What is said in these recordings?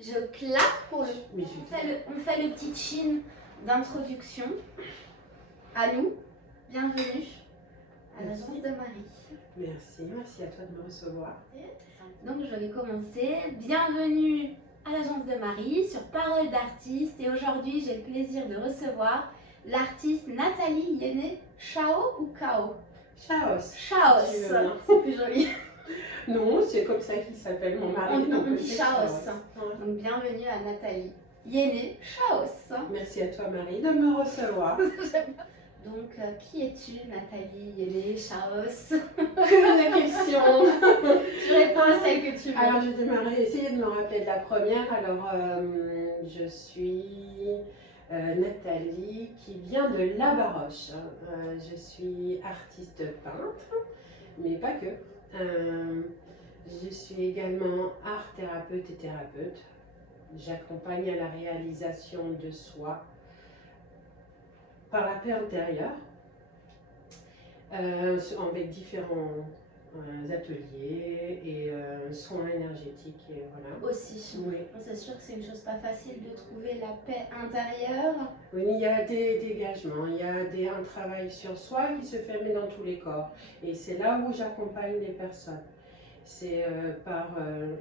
Je claque pour le... Mais On fait le petit chin d'introduction. À nous, bienvenue à l'agence de Marie. Merci à toi de me recevoir. Donc je vais commencer. Bienvenue à l'agence de Marie sur Parole d'artiste. Et aujourd'hui, j'ai le plaisir de recevoir l'artiste Nathalie Yéné. Chao ou Kao? Chaos. Chaos, c'est plus joli. Non, c'est comme ça qu'il s'appelle mon mari. On dit Chaos. Ouais. Donc bienvenue à Nathalie Yéné. Chaos. Merci à toi Marie de me recevoir. Donc, qui es-tu, Nathalie Yéné Chaos? Que la question. Tu réponds à celle que tu veux. Alors je vais essayer de me rappeler de la première. Alors je suis Nathalie qui vient de La Baroche. Je suis artiste peintre, mais pas que. Je suis également art thérapeute et thérapeute. J'accompagne à la réalisation de soi par la paix intérieure, avec différents ateliers et soins énergétiques. Et voilà. Aussi. Oui. C'est sûr que c'est une chose pas facile de trouver la paix intérieure. Oui, il y a des dégagements, il y a un travail sur soi qui se fait mais dans tous les corps. Et c'est là où j'accompagne les personnes. C'est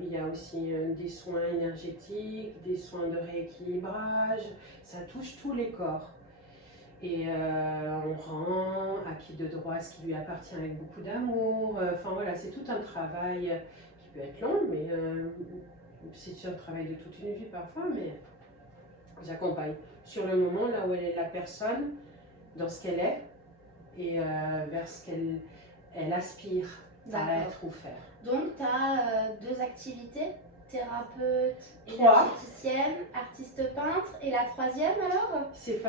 il y a aussi des soins énergétiques, des soins de rééquilibrage, ça touche tous les corps. Et on rend à qui de droit ce qui lui appartient avec beaucoup d'amour. Enfin voilà, c'est tout un travail qui peut être long, mais c'est sûr le travail de toute une vie parfois, mais j'accompagne sur le moment, là où elle est la personne, dans ce qu'elle est, et vers ce qu'elle aspire à être ou faire. Donc, tu as deux activités, thérapeute, Trois. énergéticienne, artiste peintre. Et la troisième alors? C'est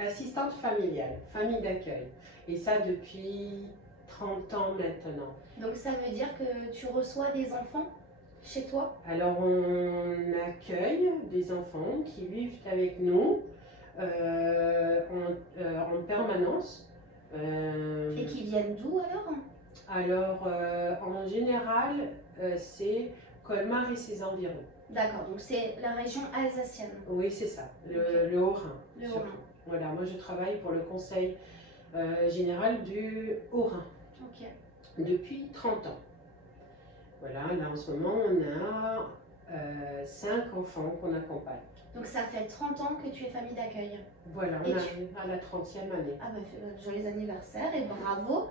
assistante familiale, famille d'accueil. Et ça depuis 30 ans maintenant. Donc, ça veut dire que tu reçois des enfants chez toi? Alors, on accueille des enfants qui vivent avec nous en permanence. Et qui viennent d'où alors? Alors, en général, c'est Colmar et ses environs. D'accord, donc c'est la région alsacienne. Oui, c'est ça, Ok. le Haut-Rhin. Le surtout. Haut-Rhin. Voilà, moi je travaille pour le conseil général du Haut-Rhin Ok. depuis 30 ans. Voilà, là en ce moment on a 5 enfants qu'on accompagne. Donc ça fait 30 ans que tu es famille d'accueil. Voilà, on Et arrive à la 30e année. Ah bah joyeux anniversaire et bravo.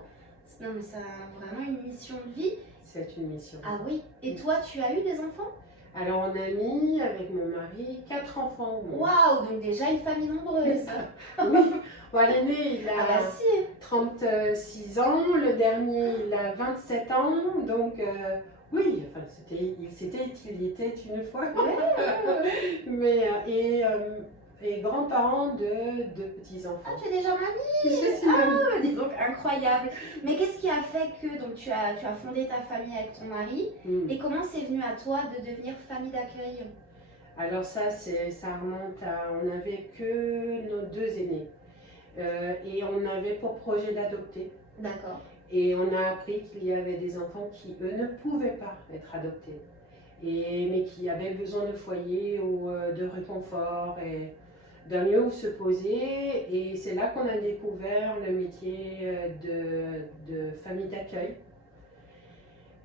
Non mais ça a vraiment une mission de vie. C'est une mission. Ah oui. Et toi, tu as eu des enfants? Alors on a mis avec mon mari 4 enfants au monde. Waouh, donc déjà une famille nombreuse. Oui, bon, l'aîné il a Ah bah si. 36 ans, le dernier il a 27 ans, donc oui, enfin, il était une fois. Ouais. Mais, et grands-parents de petits-enfants. Ah, tu es déjà mamie? Je suis mamie. Ah, dis donc, incroyable. Mais qu'est-ce qui a fait que donc, tu as fondé ta famille avec ton mari? Et comment c'est venu à toi de devenir famille d'accueil? Alors ça remonte à, on n'avait que nos 2 aînés. Et on avait pour projet d'adopter. D'accord. Et on a appris qu'il y avait des enfants qui, eux, ne pouvaient pas être adoptés. Mais qui avaient besoin de foyer ou de réconfort et d'un lieu où se poser. Et c'est là qu'on a découvert le métier de famille d'accueil.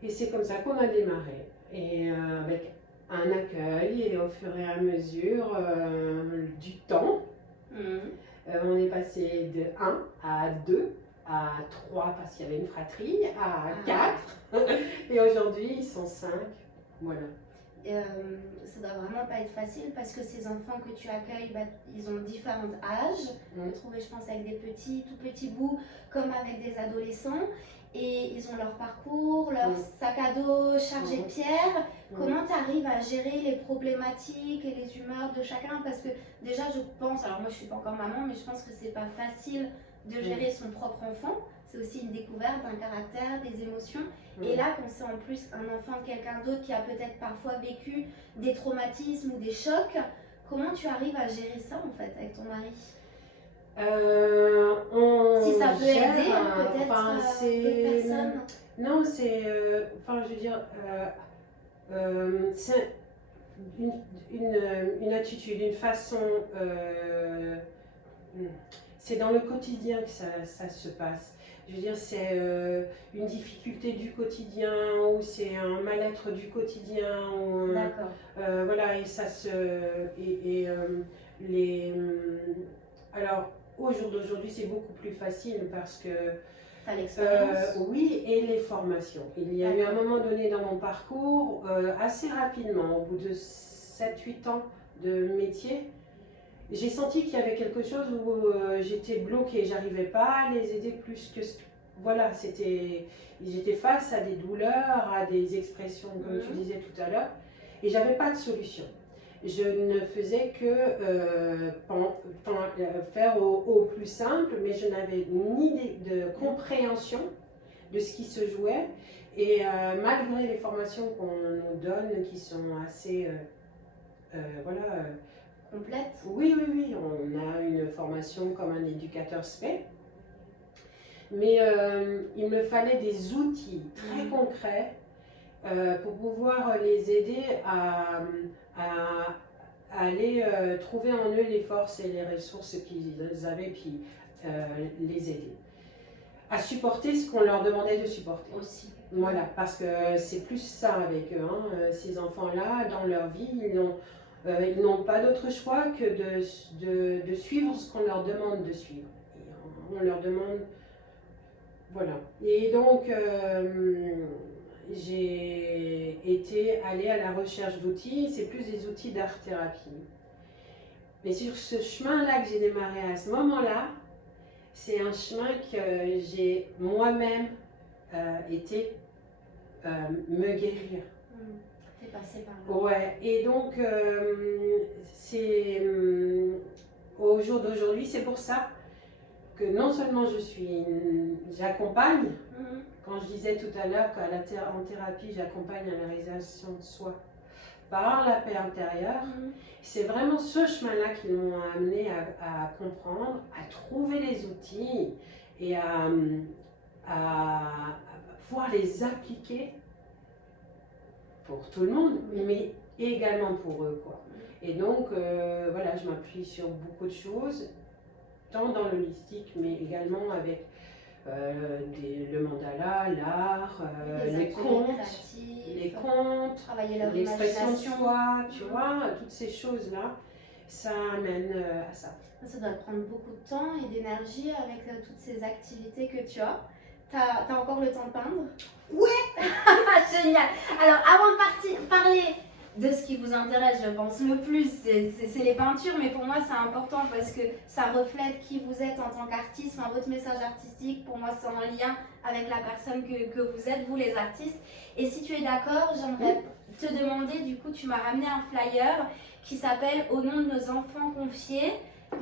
Et c'est comme ça qu'on a démarré. Et avec un accueil et au fur et à mesure du temps, on est passé de 1 à 2, à 3 parce qu'il y avait une fratrie, à 4 et aujourd'hui ils sont 5. Voilà. Ça doit vraiment pas être facile parce que ces enfants que tu accueilles, bah, ils ont différents âges. On trouve, je pense, avec des petits, tout petits bouts, comme avec des adolescents. Et ils ont leur parcours, leur sac à dos chargé de pierres. Comment tu arrives à gérer les problématiques et les humeurs de chacun? Parce que déjà, je pense, alors moi je suis pas encore maman, mais je pense que c'est pas facile de gérer son propre enfant. C'est aussi une découverte d'un caractère, des émotions. Et là, quand c'est en plus un enfant de quelqu'un d'autre qui a peut-être parfois vécu des traumatismes ou des chocs, comment tu arrives à gérer ça en fait avec ton mari? Si ça peut aider, peut-être d'autres personnes. Non, c'est. Enfin, je veux dire. une attitude, une façon. C'est dans le quotidien que ça se passe. Je veux dire, c'est une difficulté du quotidien ou c'est un mal-être du quotidien. D'accord. Voilà, et ça se. Alors, au jour d'aujourd'hui, c'est beaucoup plus facile parce que. T'as l'expérience? Oui, et les formations. Il y a eu un moment donné dans mon parcours, assez rapidement, au bout de 7-8 ans de métier, j'ai senti qu'il y avait quelque chose où j'étais bloquée, j'arrivais pas à les aider plus que... Voilà, j'étais face à des douleurs, à des expressions, comme tu disais tout à l'heure, et j'avais pas de solution. Je ne faisais que faire au plus simple, mais je n'avais ni de compréhension de ce qui se jouait. Et malgré les formations qu'on nous donne, qui sont assez... complète? Oui, on a une formation comme un éducateur spé. Mais il me fallait des outils très concrets pour pouvoir les aider à aller trouver en eux les forces et les ressources qu'ils avaient, puis les aider à supporter ce qu'on leur demandait de supporter. Aussi. Voilà, parce que c'est plus ça avec eux. Ces enfants-là, dans leur vie, ils n'ont pas d'autre choix que de suivre ce qu'on leur demande de suivre. Et on leur demande... Voilà. Et donc, j'ai été allée à la recherche d'outils. C'est plus des outils d'art-thérapie. Mais sur ce chemin-là que j'ai démarré à ce moment-là, c'est un chemin que j'ai moi-même été me guérir. T'es passé par là. Ouais, et donc au jour d'aujourd'hui, c'est pour ça que non seulement j'accompagne, quand je disais tout à l'heure qu'en thérapie, j'accompagne à la réalisation de soi par la paix intérieure, c'est vraiment ce chemin-là qui m'ont amené à comprendre, à trouver les outils et à pouvoir les appliquer pour tout le monde, mais également pour eux, quoi. Et donc, voilà, je m'appuie sur beaucoup de choses, tant dans l'holistique, mais également avec le mandala, l'art, les contes, l'expression de soi, tu vois, toutes ces choses-là, ça amène à ça. Ça doit prendre beaucoup de temps et d'énergie avec toutes ces activités que tu as. T'as encore le temps de peindre? Ouais. Génial. Alors, avant de parler de ce qui vous intéresse, je pense, le plus, c'est les peintures, mais pour moi, c'est important parce que ça reflète qui vous êtes en tant qu'artiste, votre message artistique, pour moi, c'est en lien avec la personne que vous êtes, vous les artistes. Et si tu es d'accord, j'aimerais te demander, du coup, tu m'as ramené un flyer qui s'appelle « Au nom de nos enfants confiés ».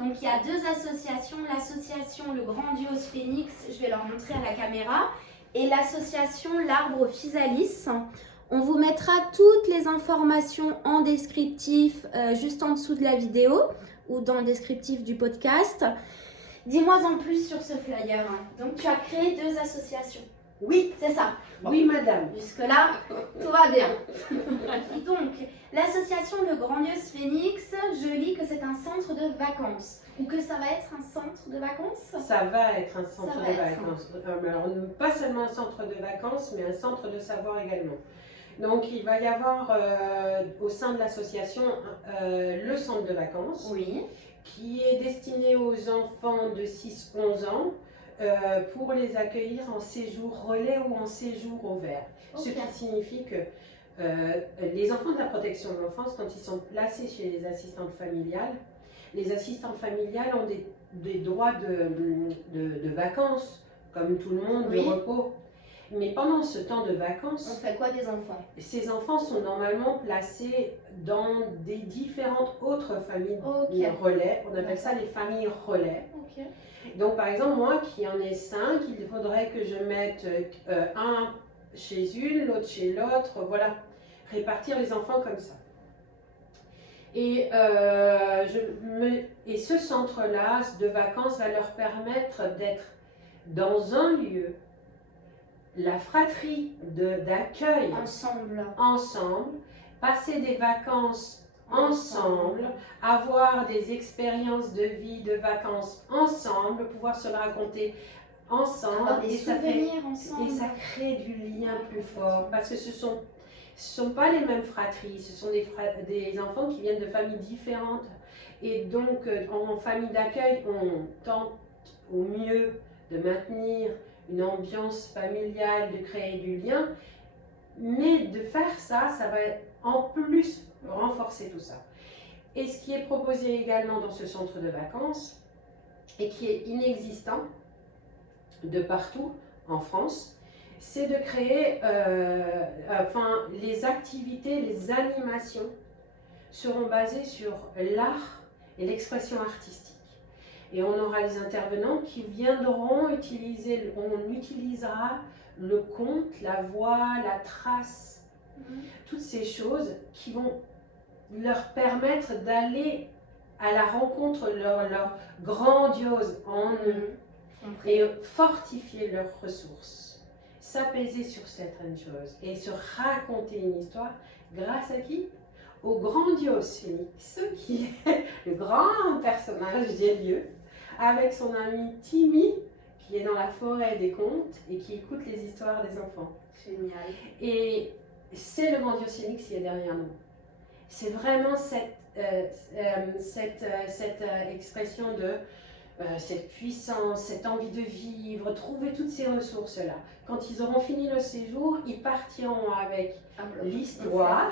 Donc, il y a 2 associations, l'association Le Grandiose Phénix, je vais leur montrer à la caméra, et l'association L'Arbre Physalis. On vous mettra toutes les informations en descriptif, juste en dessous de la vidéo, ou dans le descriptif du podcast. Dis-moi en plus sur ce flyer. Donc, tu as créé 2 associations. Oui, c'est ça. Bon. Oui, madame. Jusque-là, tout va bien. Donc, l'association Le Grandiose Phénix, je lis que c'est un centre de vacances. Ou que ça va être un centre de vacances? Ça va être un centre de vacances. Alors, pas seulement un centre de vacances, mais un centre de savoir également. Donc, il va y avoir au sein de l'association le centre de vacances, qui est destiné aux enfants de 6-11 ans, pour les accueillir en séjour relais ou en séjour ouvert. Ce qui signifie que les enfants de la protection de l'enfance, quand ils sont placés chez les assistantes familiales, les assistantes familiales ont des droits de vacances, comme tout le monde, de repos. Mais pendant ce temps de vacances, on fait quoi des enfants? Ces enfants sont normalement placés dans des différentes autres familles relais. On appelle ça les familles relais. Donc par exemple, moi qui en ai 5, il faudrait que je mette un chez une, l'autre chez l'autre, voilà, répartir les enfants comme ça. Et, et ce centre-là de vacances va leur permettre d'être dans un lieu, la fratrie d'accueil ensemble, passer des vacances ensemble, avoir des expériences de vie, de vacances ensemble, pouvoir se le raconter ensemble. Avoir des souvenirs ensemble. Et ça crée du lien plus fort parce que ce sont pas les mêmes fratries, ce sont des enfants qui viennent de familles différentes. Et donc, en famille d'accueil, on tente au mieux de maintenir une ambiance familiale, de créer du lien. Mais de faire ça, ça va en plus renforcer tout ça. Et ce qui est proposé également dans ce centre de vacances, et qui est inexistant de partout en France, c'est de créer, les activités, les animations seront basées sur l'art et l'expression artistique. Et on aura des intervenants qui viendront utiliser, on utilisera le conte, la voix, la trace, toutes ces choses qui vont leur permettre d'aller à la rencontre de leur grandiose en eux et fortifier leurs ressources, s'apaiser sur certaines choses et se raconter une histoire grâce à qui? Au grandiose Phénix, qui est le grand personnage des lieux, avec son ami Timmy, qui est dans la forêt des contes et qui écoute les histoires des enfants. Génial. Et c'est le grandiose Phénix qui est derrière nous. C'est vraiment cette expression de cette puissance, cette envie de vivre, trouver toutes ces ressources-là. Quand ils auront fini le séjour, ils partiront avec l'histoire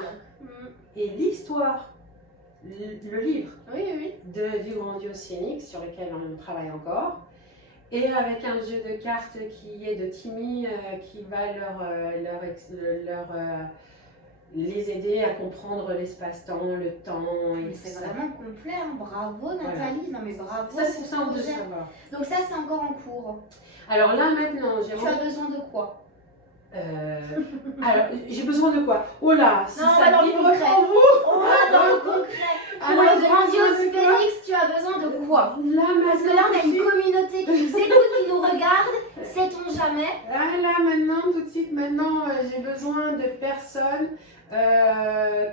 et l'histoire, le livre du grandiose Phénix sur lequel on travaille encore, et avec un jeu de cartes qui est de Timmy qui va les aider à comprendre l'espace-temps, le temps et tout c'est ça. vraiment complet, hein. Bravo Nathalie, non mais bravo. Ça c'est simple de savoir. Donc ça c'est encore en cours. Alors là maintenant, tu as besoin de quoi? Alors, j'ai besoin de quoi? Oh là, si non, ça vibre pour vous! On va dans le concret. Pour le grandiose Phénix, tu as besoin de quoi? Parce que là, on a une communauté qui nous écoute, qui nous regarde. Sait-on jamais? Là, maintenant, tout de suite, maintenant, j'ai besoin de personnes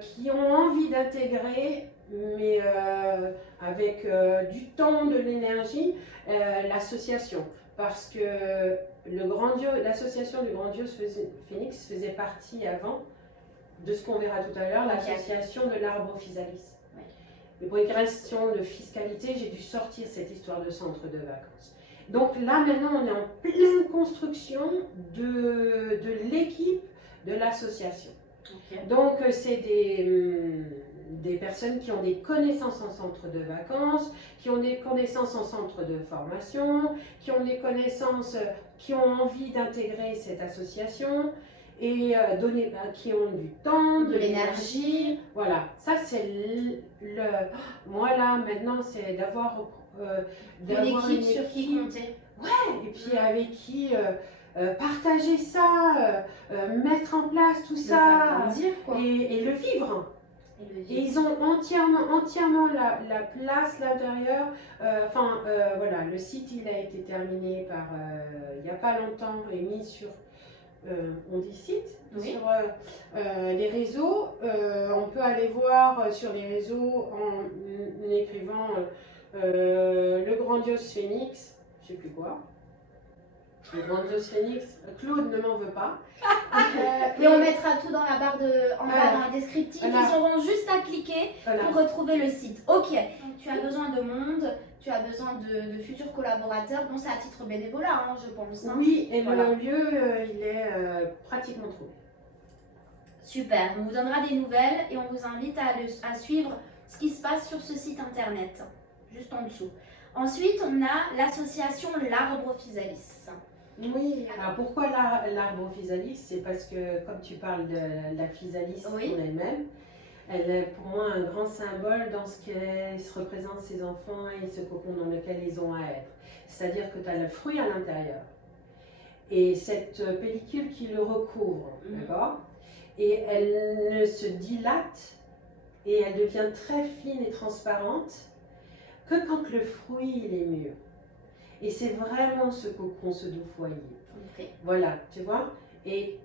qui ont envie d'intégrer, mais avec du temps, de l'énergie, l'association. Parce que l'association du grandiose Phénix faisait partie avant de ce qu'on verra tout à l'heure, l'association de l'arbre Physalis. Oui. Mais pour une question de fiscalité, j'ai dû sortir cette histoire de centre de vacances. Donc là, maintenant, on est en pleine construction de l'équipe de l'association. Okay. Donc, c'est des personnes qui ont des connaissances en centre de vacances, qui ont des connaissances en centre de formation, qui ont des connaissances, qui ont envie d'intégrer cette association et qui ont du temps, de l'énergie. Voilà, ça c'est moi là maintenant c'est d'avoir une équipe sur qui compter. Ouais, et puis avec qui partager ça, mettre en place tout ça et le vivre. Et ils ont entièrement la place, l'intérieur. Voilà, le site il a été terminé il n'y a pas longtemps et mis sur, on dit site, sur les réseaux. On peut aller voir sur les réseaux en écrivant le grandiose Phénix, je sais plus quoi. Le grandiose Phénix, Claude ne m'en veut pas. Et on mettra tout dans la barre en bas dans le descriptif. Ils auront juste à cliquer pour retrouver le site. Ok, tu as besoin de monde, tu as besoin de futurs collaborateurs. Bon, c'est à titre bénévolat, hein, je pense. Hein. Oui, et le lieu, il est pratiquement trouvé. Super, on vous donnera des nouvelles et on vous invite à suivre ce qui se passe sur ce site internet, juste en dessous. Ensuite, on a l'association L'Arbre Physalis. Oui, alors pourquoi l'arbre Physalis? C'est parce que, comme tu parles de la Physalis en elle-même, elle est pour moi un grand symbole dans ce qu'elle se représente ses enfants et ce cocon dans lequel ils ont à être. C'est-à-dire que tu as le fruit à l'intérieur et cette pellicule qui le recouvre, d'accord? Et elle ne se dilate et elle devient très fine et transparente que quand le fruit il est mûr. Et c'est vraiment ce cocon, ce doux foyer. Okay. Voilà, tu vois. Et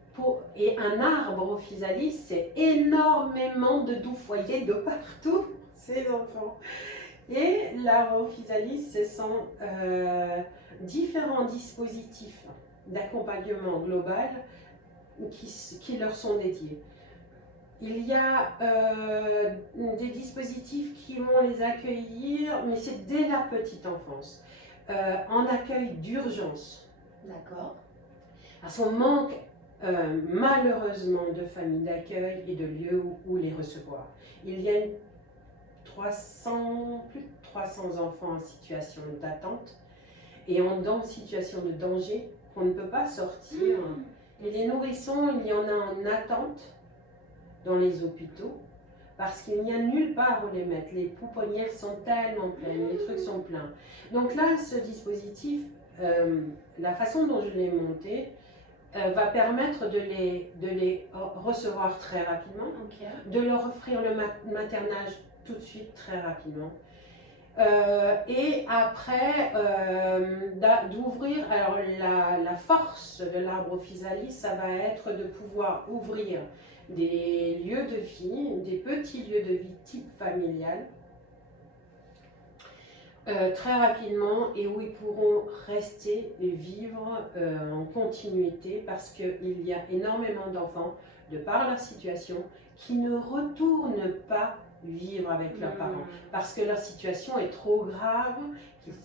et un arbre au physalis, c'est énormément de doux foyers de partout, ces enfants. Et l'arbre au physalis, ce sont différents dispositifs d'accompagnement global qui leur sont dédiés. Il y a des dispositifs qui vont les accueillir, mais c'est dès la petite enfance, en accueil d'urgence. D'accord. Parce qu'on manque malheureusement de familles d'accueil et de lieux où les recevoir. Il y a plus de 300 enfants en situation d'attente et dans situation de danger qu'on ne peut pas sortir. Et les nourrissons, il y en a en attente dans les hôpitaux parce qu'il n'y a nulle part où les mettre. Les pouponnières sont tellement pleines, les trucs sont pleins. Donc là, ce dispositif, la façon dont je l'ai monté, va permettre de les recevoir très rapidement, de leur offrir le maternage tout de suite très rapidement. Et après, d'ouvrir, alors la force de l'arbre physalis, ça va être de pouvoir ouvrir des lieux de vie, des petits lieux de vie type familial, très rapidement et où ils pourront rester et vivre en continuité parce qu'il y a énormément d'enfants, de par leur situation, qui ne retournent pas vivre avec leurs parents parce que leur situation est trop grave,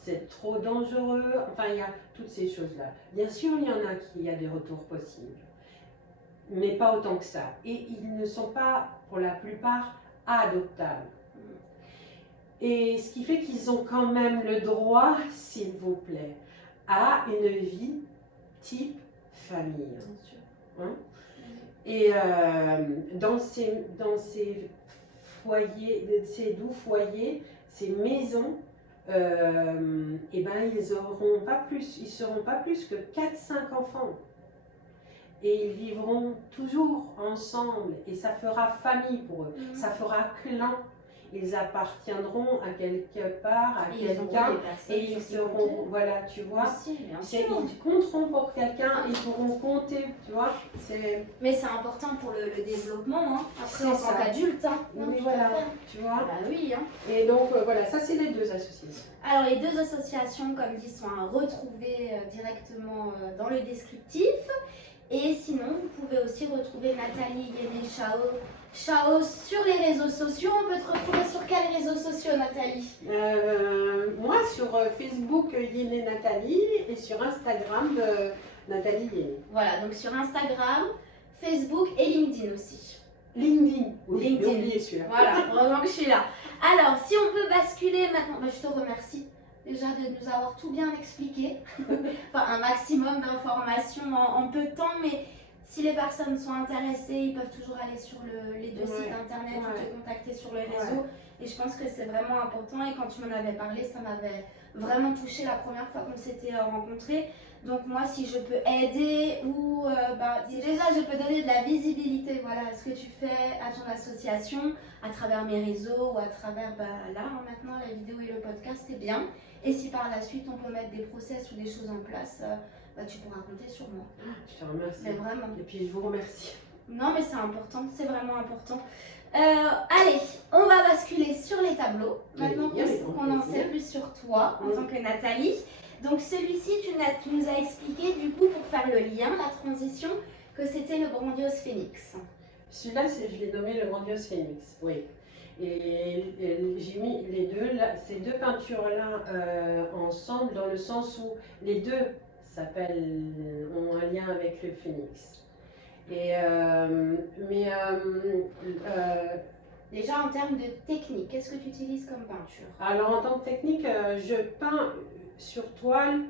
c'est trop dangereux, enfin il y a toutes ces choses-là. Bien sûr, il y en a qui a des retours possibles, mais pas autant que ça. Et ils ne sont pas, pour la plupart, adoptables. Et ce qui fait qu'ils ont quand même le droit, s'il vous plaît, à une vie type famille. Hein? Et dans ces foyers, ces doux foyers, ces maisons, et ben ils seront pas plus que 4-5 enfants. Et ils vivront toujours ensemble et ça fera famille pour eux, ça fera clan. Ils appartiendront à quelque part, à quelqu'un, et ils seront, voilà, tu vois, ils compteront pour quelqu'un, ils pourront compter, tu vois. Mais c'est important pour le développement, hein. Après en tant qu'adulte, hein. Oui, voilà, tu vois. Bah oui, hein. Et donc voilà, ça c'est les deux associations. Alors les deux associations, comme dit, sont à retrouver directement dans le descriptif. Et sinon, vous pouvez aussi retrouver Nathalie Yéné-Chao sur les réseaux sociaux. On peut te retrouver sur quels réseaux sociaux, Nathalie? Moi, sur Facebook, Yéné Nathalie, et sur Instagram, Nathalie Yéné. Voilà, donc sur Instagram, Facebook et LinkedIn aussi. LinkedIn, oui, LinkedIn. Oublié celui-là. Voilà, vraiment que je suis là. Alors, si on peut basculer maintenant, je te remercie déjà de nous avoir tout bien expliqué, enfin un maximum d'informations en peu de temps, mais si les personnes sont intéressées, ils peuvent toujours aller sur les deux sites internet ou te contacter sur les réseaux. Et je pense que c'est vraiment important. Et quand tu m'en avais parlé, ça m'avait vraiment touché la première fois qu'on s'était rencontrés. Donc moi, si je peux aider ou si déjà je peux donner de la visibilité, voilà, à ce que tu fais à ton association, à travers mes réseaux ou à travers là maintenant la vidéo et le podcast, c'est bien. Et si par la suite on peut mettre des process ou des choses en place, tu pourras compter sur moi. Je te remercie. Mais vraiment. Et puis je vous remercie. Non mais c'est important, c'est vraiment important. Allez, on va basculer sur les tableaux. Maintenant qu'on en sait plus sur toi en tant que Nathalie. Donc celui-ci, tu nous as expliqué du coup pour faire le lien, la transition, que c'était le grandiose phénix. Celui-là, je l'ai nommé le grandiose phénix, oui. Et j'ai mis ces deux peintures-là ensemble dans le sens où les deux ont un lien avec le phénix. Et, déjà en termes de technique, qu'est-ce que tu utilises comme peinture? Alors en tant que technique, je peins sur toile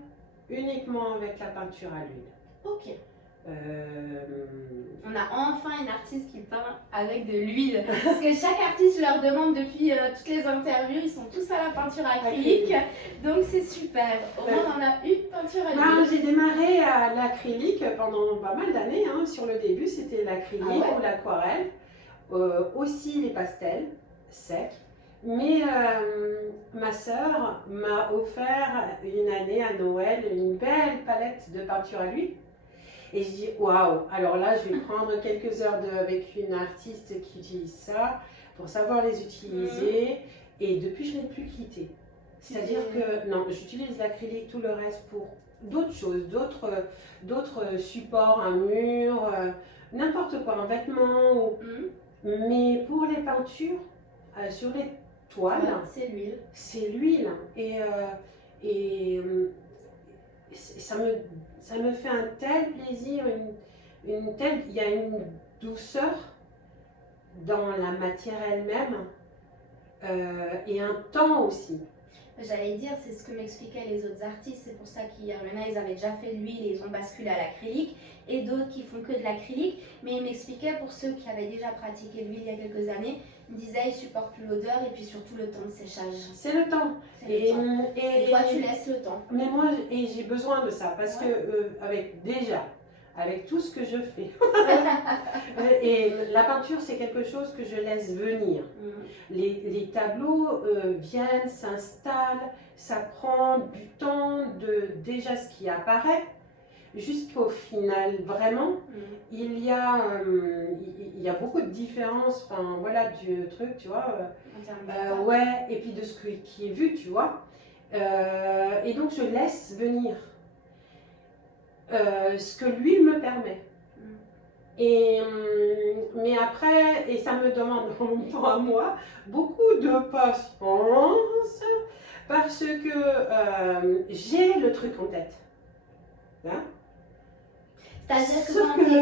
uniquement avec la peinture à l'huile. Ok. On a enfin une artiste qui peint avec de l'huile. Parce que chaque artiste, je leur demande depuis toutes les interviews, ils sont tous à la peinture acrylique. Donc c'est super. Au moins on a une peinture à l'huile. J'ai démarré à l'acrylique pendant pas mal d'années. Sur le début, c'était l'acrylique ou l'aquarelle. Aussi les pastels secs. Mais ma sœur m'a offert une année à Noël une belle palette de peinture à l'huile. Et je dis, waouh, alors là, je vais prendre quelques heures avec une artiste qui utilise ça pour savoir les utiliser. Et depuis, je n'ai plus quitté. C'est-à-dire que, non, j'utilise l'acrylique, tout le reste pour d'autres choses, d'autres supports, un mur, n'importe quoi, un vêtement. Mais pour les peintures, sur les toiles, c'est l'huile. C'est l'huile. Et ça me fait un tel plaisir, il y a une douceur dans la matière elle-même et un temps aussi. J'allais dire, c'est ce que m'expliquaient les autres artistes, c'est pour ça qu'il y en a, ils avaient déjà fait de l'huile et ils ont basculé à l'acrylique, et d'autres qui font que de l'acrylique, mais ils m'expliquaient, pour ceux qui avaient déjà pratiqué l'huile il y a quelques années, ils disaient ils supportent plus l'odeur et puis surtout le temps de séchage. C'est le temps. Et toi tu laisses le temps. Mais moi, j'ai besoin de ça, parce que avec tout ce que je fais. Et la peinture, c'est quelque chose que je laisse venir. Les tableaux viennent, s'installent, ça prend du temps de déjà ce qui apparaît jusqu'au final. Vraiment, il y a beaucoup de différences, enfin voilà, du truc, tu vois. Ouais, et puis de ce qui est vu, tu vois. Et donc, je laisse venir ce que l'huile me permet. Mais après, et ça me demande en même temps à moi, beaucoup de patience, parce que j'ai le truc en tête. Hein? C'est-à-dire que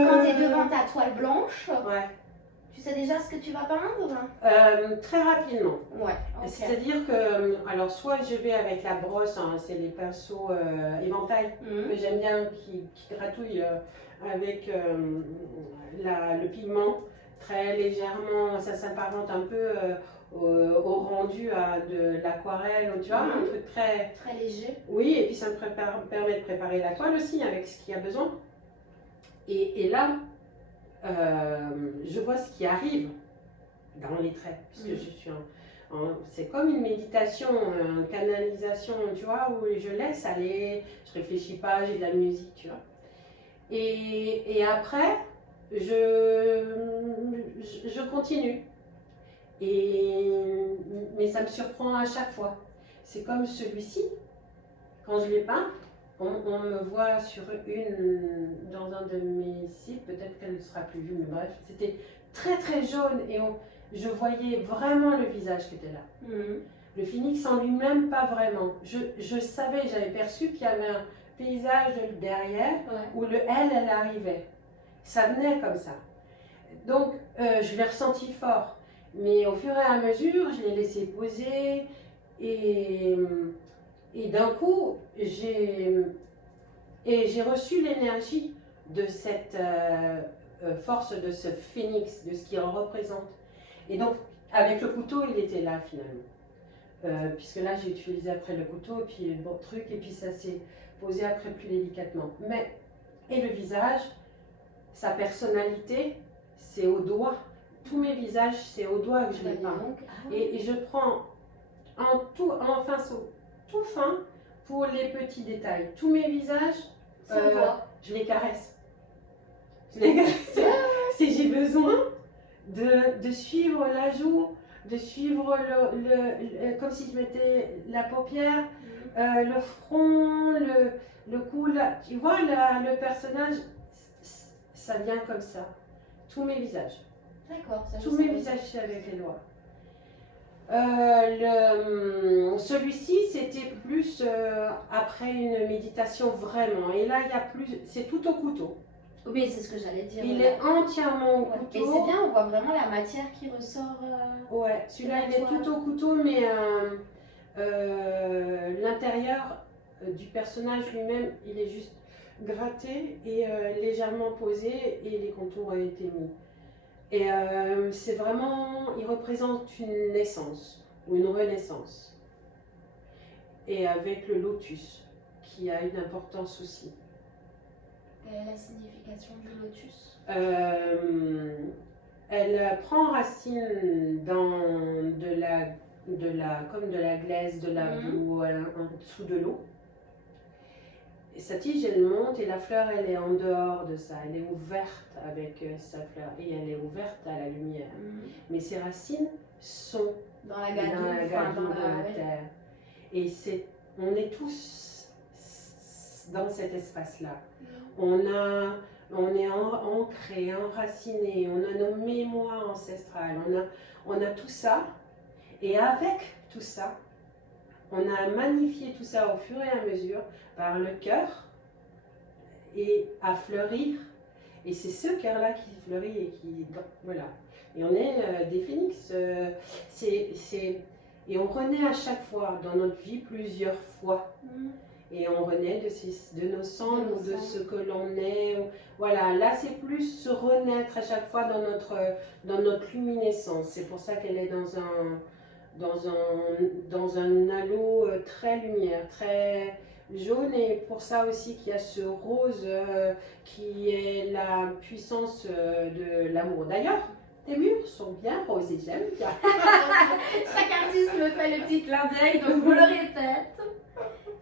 quand tu es devant ta toile blanche, ouais. Tu sais déjà ce que tu vas peindre? Très rapidement. Ouais. Okay. C'est-à-dire que, alors soit je vais avec la brosse, hein, c'est les pinceaux éventail, que j'aime bien, qui gratouillent avec le pigment, très légèrement, ça s'apparente un peu au rendu de l'aquarelle, tu vois, un truc très léger. Oui, et puis ça me permet de préparer la toile aussi avec ce qu'il y a besoin. Et là, je vois ce qui arrive dans les traits, puisque je suis c'est comme une méditation, une canalisation, tu vois, où je laisse aller, je réfléchis pas, j'ai de la musique, tu vois. Et après, je continue. Mais ça me surprend à chaque fois. C'est comme celui-ci, quand je l'ai peint, on me voit dans un de mes sites, peut-être qu'elle ne sera plus vue, mais bref, c'était très très jaune et je voyais vraiment le visage qui était là. Le phénix en lui-même, pas vraiment. Je savais, j'avais perçu qu'il y avait un paysage derrière où elle arrivait. Ça venait comme ça. Donc, je l'ai ressenti fort. Mais au fur et à mesure, je l'ai laissé poser et d'un coup, j'ai reçu l'énergie de cette force de ce phénix, de ce qu'il représente. Et donc, avec le couteau, il était là finalement. Puisque là, j'ai utilisé après le couteau, et puis bon truc, et puis ça s'est posé après plus délicatement. Et le visage, sa personnalité, c'est au doigt. Tous mes visages, c'est au doigt que je les peins. Et je prends tout fin pour les petits détails. Tous mes visages, je les caresse. Si j'ai besoin de suivre la joue, de suivre comme si je mettais la paupière, le front, le cou, tu vois, le personnage, ça vient comme ça. Tous mes visages. D'accord. Tous mes visages, c'est avec les doigts. Celui-ci, c'était plus après une méditation vraiment. Et là, il y a plus, c'est tout au couteau. Oui, c'est ce que j'allais dire. Il est entièrement au couteau. Et c'est bien, on voit vraiment la matière qui ressort. Ouais, celui-là, il est tout au couteau, mais l'intérieur du personnage lui-même, il est juste gratté et légèrement posé et les contours ont été mis. Et c'est vraiment, il représente une naissance ou une renaissance. Et avec le lotus, qui a une importance aussi. Quelle est la signification du lotus? Elle prend racine dans comme de la glaise, de la boue en dessous de l'eau. sa tige, elle monte et la fleur, elle est en dehors de ça. Elle est ouverte avec sa fleur et elle est ouverte à la lumière. Mais ses racines sont dans la gadoue, de la terre. Et on est tous dans cet espace-là. On est ancré, enraciné, on a nos mémoires ancestrales, on a tout ça. Et avec tout ça, on a magnifié tout ça au fur et à mesure par le cœur et à fleurir. Et c'est ce cœur-là qui fleurit et qui... Voilà. Et on est des phénix. Et on renaît à chaque fois dans notre vie plusieurs fois. Et on renaît de nos cendres ou de ce que l'on est. Voilà, là c'est plus se renaître à chaque fois dans notre luminescence. C'est pour ça qu'elle est dans un halo très lumière, très jaune, et pour ça aussi qu'il y a ce rose qui est la puissance de l'amour. D'ailleurs, tes murs sont bien roses et j'aime bien. Chaque artiste me fait le petit clin d'œil, donc je le répète.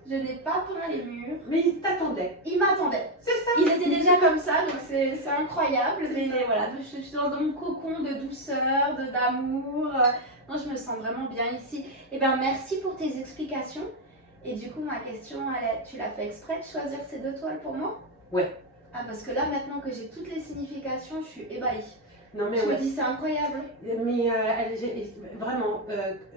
Je n'ai pas peint les murs. Mais il t'attendait. Il m'attendait. C'est ça. Il était déjà comme ça, donc c'est incroyable. Mais voilà, je suis dans mon cocon de douceur, d'amour. Non, je me sens vraiment bien ici. Eh bien, merci pour tes explications. Et du coup, ma question, tu l'as fait exprès de choisir ces 2 toiles pour moi? Ouais. Ah, parce que là, maintenant que j'ai toutes les significations, je suis ébahie. Non, mais je me dis, c'est incroyable. Mais vraiment,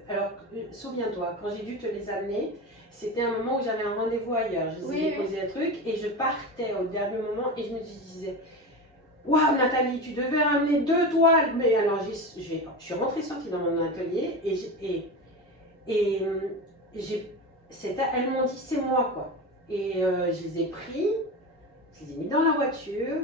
alors, souviens-toi, quand j'ai dû te les amener, c'était un moment où j'avais un rendez-vous ailleurs. Je ai déposé un truc et je partais au dernier moment et je me disais, waouh Nathalie, tu devais ramener 2 toiles. Mais alors, je suis rentrée sortie dans mon atelier elles m'ont dit, c'est moi quoi. Et je les ai pris, je les ai mis dans la voiture.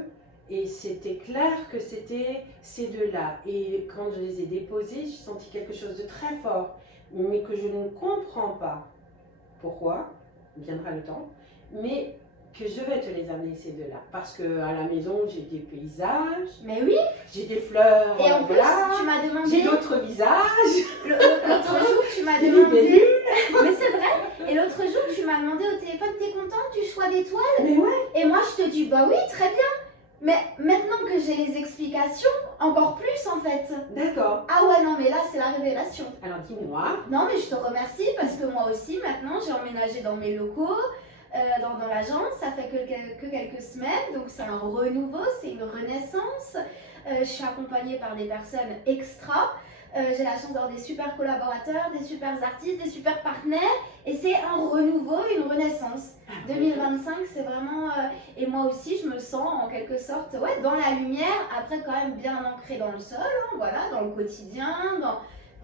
Et c'était clair que c'était ces 2-là. Et quand je les ai déposés, j'ai senti quelque chose de très fort, mais que je ne comprends pas pourquoi, viendra le temps, mais que je vais te les amener ces 2-là. Parce qu'à la maison, j'ai des paysages. Mais oui. J'ai des fleurs. Et en plus, tu m'as demandé... J'ai d'autres visages. L'autre jour, tu m'as demandé... Mais c'est vrai. Et l'autre jour, tu m'as demandé au téléphone, t'es contente du choix des toiles? Mais ouais. Et moi, je te dis, bah oui, très bien. Mais maintenant que j'ai les explications, encore plus en fait. D'accord. Ah ouais, non, mais là, c'est la révélation. Alors dis-moi. Non, mais je te remercie parce que moi aussi, maintenant, j'ai emménagé dans mes locaux, dans l'agence. Ça fait que quelques semaines, donc c'est un renouveau, c'est une renaissance. Je suis accompagnée par des personnes extra. J'ai la chance d'avoir des super collaborateurs, des super artistes, des super partenaires. Et c'est un renouveau, une renaissance. 2025, c'est vraiment... et moi aussi, je me sens en quelque sorte dans la lumière, après quand même bien ancrée dans le sol, hein, voilà, dans le quotidien.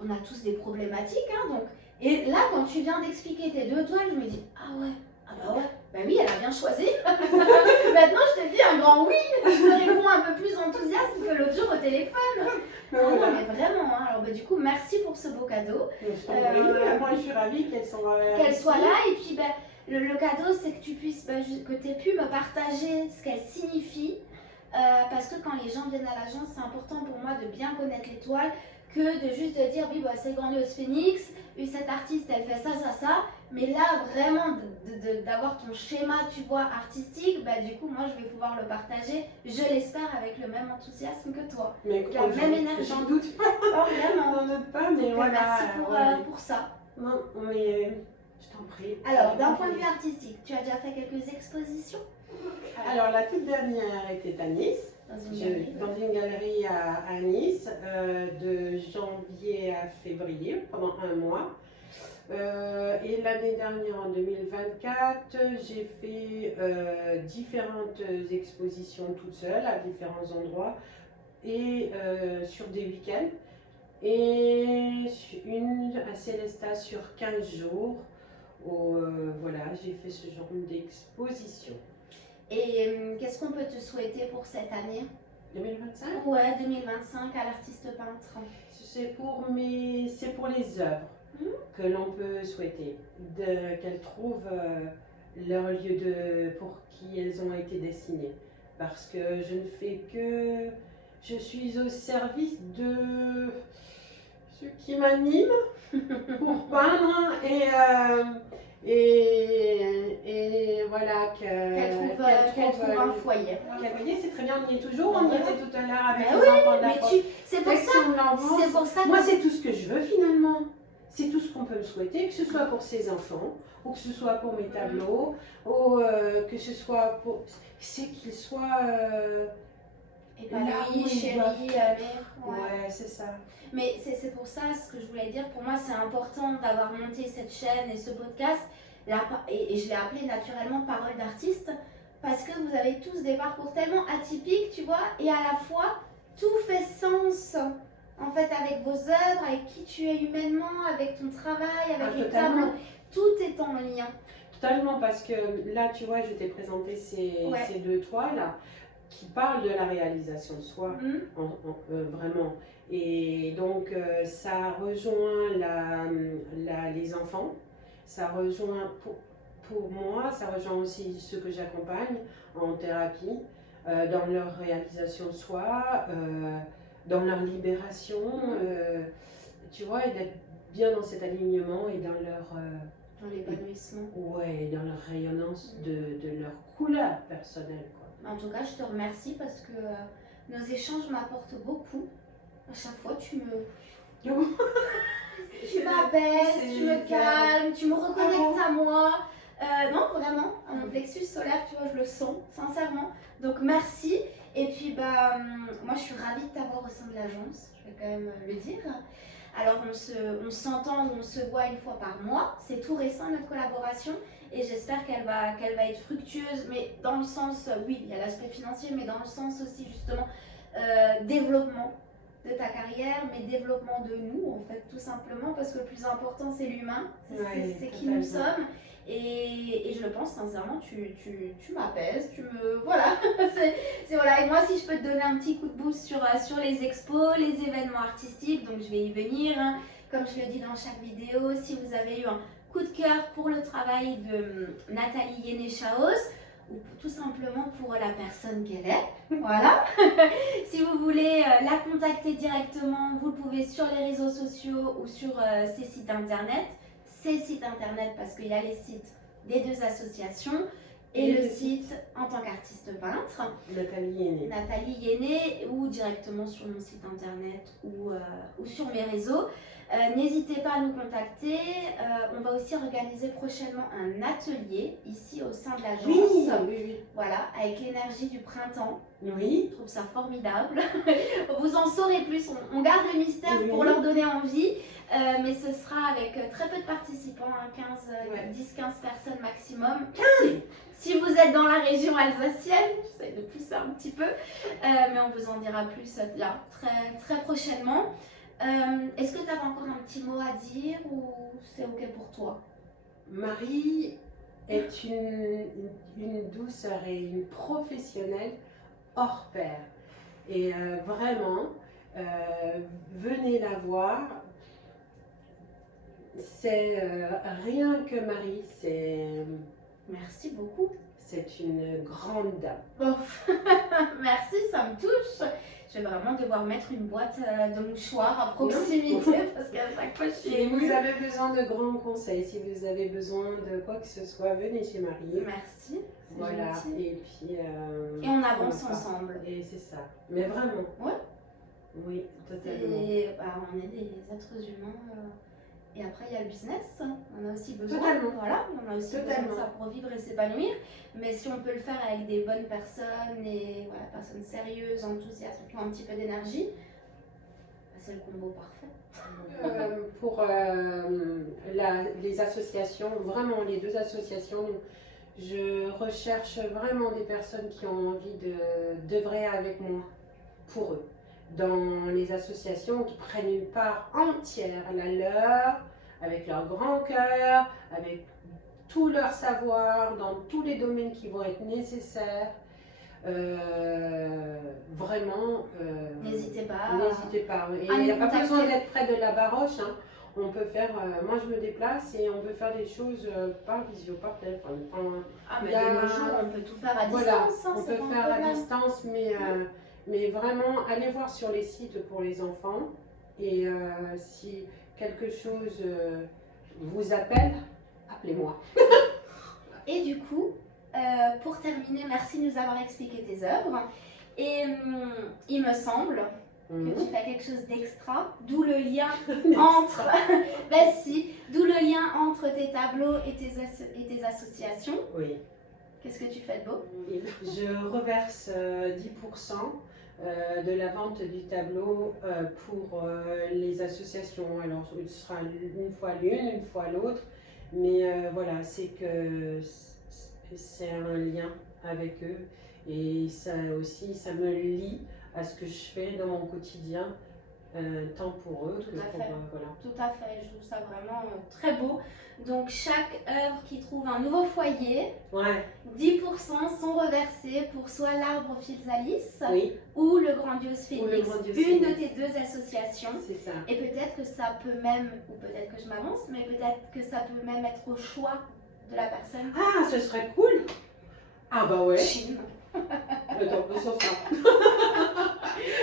On a tous des problématiques. Hein, donc... Et là, quand tu viens d'expliquer tes 2 toiles, je me dis, ah ouais, bah oui, elle a bien choisi. Maintenant, je te dis un grand oui. Je te réponds un peu plus enthousiaste que l'autre jour au téléphone. Ah non, mais vraiment. Hein. Alors, bah, du coup, merci pour ce beau cadeau. Moi, je suis ravie qu'elles soient là. Et puis, bah, le cadeau, c'est que tu puisses, que tu aies pu me partager ce qu'elles signifient. Parce que quand les gens viennent à l'agence, c'est important pour moi de bien connaître les toiles, que de juste de dire, oui, bah, c'est Grandiose Phénix, cette artiste, elle fait ça. Mais là, vraiment, d'avoir ton schéma, tu vois, artistique, bah, du coup, moi, je vais pouvoir le partager, je l'espère, avec le même enthousiasme que toi. Mais la même énergie. J'en doute pas. Oh, vraiment. J'en doute pas, mais donc, voilà. merci pour ça. Non, mais je t'en prie. Alors, d'un point de vue artistique, tu as déjà fait quelques expositions? Alors, la toute dernière était à Nice. Dans une galerie à Nice, de janvier à février, pendant 1 mois. Et l'année dernière, en 2024, j'ai fait différentes expositions toute seule à différents endroits et sur des week-ends. Et une à Célestat sur 15 jours. Voilà, j'ai fait ce genre d'exposition. Et qu'est-ce qu'on peut te souhaiter pour cette année? 2025? Ouais, 2025 à l'artiste peintre. C'est pour les œuvres que l'on peut souhaiter, qu'elles trouvent leur lieu pour qui elles ont été destinées. Parce que je suis au service de ce qui m'anime pour peindre et voilà que voyais. Vous voyez, c'est très bien, on y est toujours, on y était tout à l'heure avec Mais les enfants de la Mais poste. c'est pour ça. C'est pour ça. Moi, c'est tout ce que je veux finalement. C'est tout ce qu'on peut me souhaiter, que ce soit pour ses enfants, ou que ce soit pour mes tableaux, ou que ce soit pour... C'est qu'ils soient... épanoui, chéri, ouais, c'est ça. Mais c'est pour ça, ce que je voulais dire, pour moi c'est important d'avoir monté cette chaîne et ce podcast, et je l'ai appelé naturellement Parole d'artiste, parce que vous avez tous des parcours tellement atypiques, tu vois, et à la fois tout fait sens, en fait, avec vos œuvres, avec qui tu es humainement, avec ton travail, avec les tableaux, tout est en lien. Totalement, parce que là, tu vois, je t'ai présenté ces deux toiles qui parlent de la réalisation de soi, vraiment. Et donc, ça rejoint les enfants, ça rejoint, pour moi, ça rejoint aussi ceux que j'accompagne en thérapie, dans leur réalisation de soi, dans leur libération, tu vois, et d'être bien dans cet alignement et dans leur... dans l'épanouissement. Ouais, dans leur rayonnance de leur couleur personnelle, quoi. En tout cas, je te remercie parce que nos échanges m'apportent beaucoup. À chaque fois, tu m'apaises, tu me calmes, tu me reconnectes à moi. Non, vraiment, à mon plexus solaire, tu vois, je le sens, sincèrement. Donc, merci. Et puis, moi, je suis ravie de t'avoir au sein de l'agence, je vais quand même le dire. Alors, on s'entend ou on se voit une fois par mois. C'est tout récent, notre collaboration. Et j'espère qu'elle va être fructueuse, mais dans le sens, oui, il y a l'aspect financier, mais dans le sens aussi, justement, développement de ta carrière, mais développement de nous, en fait, tout simplement, parce que le plus important, c'est l'humain, c'est qui nous sommes. Et je le pense sincèrement, tu m'apaises, tu me... Voilà, voilà. Et moi, si je peux te donner un petit coup de boost sur les expos, les événements artistiques, donc je vais y venir, hein. Comme je le dis dans chaque vidéo, si vous avez eu un coup de cœur pour le travail de Nathalie Yéné-Chaos, ou tout simplement pour la personne qu'elle est, voilà. Si vous voulez la contacter directement, vous le pouvez sur les réseaux sociaux ou sur ses sites internet. Ces sites internet parce qu'il y a les sites des deux associations et le site en tant qu'artiste peintre. Nathalie Yéné ou directement sur mon site internet ou sur mes réseaux. N'hésitez pas à nous contacter. On va aussi organiser prochainement un atelier ici au sein de l'agence. Oui. Voilà, avec l'énergie du printemps. Oui. Je trouve ça formidable. Vous en saurez plus. On garde le mystère pour leur donner envie. Mais ce sera avec très peu de participants, 10-15 personnes maximum. Si vous êtes dans la région alsacienne, j'essaie de pousser un petit peu, mais on vous en dira plus là très, très prochainement. Est-ce que tu avais encore un petit mot à dire ou c'est ok pour toi? Marie est une douceur et une professionnelle hors pair. Et vraiment, venez la voir. C'est rien que Marie, c'est... Merci beaucoup. C'est une grande dame. Oh. Merci, ça me touche. Je vais vraiment devoir mettre une boîte de mouchoirs à proximité parce qu'à chaque fois je suis émue. Si vous avez besoin de grands conseils, si vous avez besoin de quoi que ce soit, venez chez Marie. Merci. Voilà. Gentil. Et puis... et on avance ensemble. Et c'est ça. Mais vraiment. Ouais. Oui, totalement. On est des êtres humains. Et après, il y a le business. On a aussi besoin. Totalement. Voilà, on a aussi besoin de ça pour vivre et s'épanouir. Mais si on peut le faire avec des bonnes personnes et voilà, personnes sérieuses, enthousiastes, qui ont un petit peu d'énergie, c'est le combo parfait. Pour les associations, vraiment les deux associations, je recherche vraiment des personnes qui ont envie d'œuvrer avec moi pour eux. Dans les associations qui prennent une part entière, la leur, avec leur grand cœur, avec tout leur savoir, dans tous les domaines qui vont être nécessaires. Vraiment, n'hésitez pas. N'hésitez pas. Et il n'y a pas besoin d'être près de la baroche. Hein. On peut faire, moi je me déplace et on peut faire des choses par visio, par téléphone. Mais de nos jours, on peut tout faire à distance. Voilà, hein, on peut faire à distance, mais vraiment, allez voir sur les sites pour les enfants. Et si quelque chose vous appelle, appelez-moi. Et du coup, pour terminer, merci de nous avoir expliqué tes œuvres. Et il me semble que tu fais quelque chose d'extra, d'où le lien entre, ben si, d'où le lien entre tes tableaux et tes associations. Oui. Qu'est-ce que tu fais de beau? Je reverse 10% de la vente du tableau pour les associations. Alors, ce sera une fois l'une, une fois l'autre, mais voilà, c'est que c'est un lien avec eux et ça aussi, ça me lie à ce que je fais dans mon quotidien, tant pour eux que pour voilà. Tout à fait, je trouve ça vraiment très beau. Donc chaque œuvre qui trouve un nouveau foyer, 10% sont reversés pour soit l'arbre Physalis ou le Grandiose Phénix, une de tes deux associations. C'est ça. Et peut-être que ça peut même, ou peut-être que je m'avance, mais peut-être que ça peut même être au choix de la personne. Ah, ce serait cool. Ah bah ouais. Chine. Attends, on s'en sort.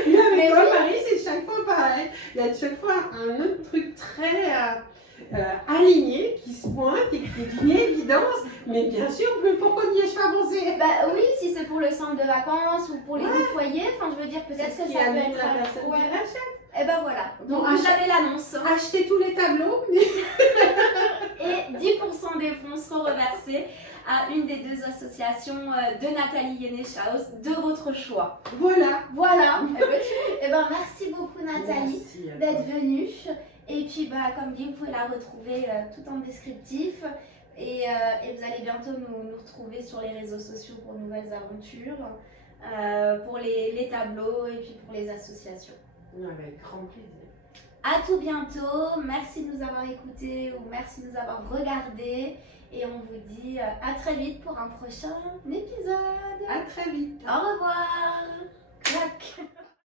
Mais toi, Marie, c'est chaque fois pareil. Il y a chaque fois un autre truc très aligné qui se pointe et qui est d'une évidence. Mais bien sûr, mais pourquoi n'y ai-je pas pensé? Bah oui, si c'est pour le centre de vacances ou pour les deux foyers, enfin je veux dire peut-être que ça peut être la personne qui l'achète. Et ben voilà, donc vous avez l'annonce. Achetez tous les tableaux. Et 10% des fonds seront reversés à une des deux associations de Nathalie Yeneschaus de votre choix. Voilà. Voilà. Et ben merci beaucoup Nathalie d'être venue. Et puis bah, comme dit, vous pouvez la retrouver tout en descriptif. Et vous allez bientôt nous retrouver sur les réseaux sociaux pour de nouvelles aventures, pour les tableaux et puis pour les associations. Avec grand plaisir. À tout bientôt, merci de nous avoir écoutés ou merci de nous avoir regardés et on vous dit à très vite pour un prochain épisode. À très vite. Au revoir. Clac.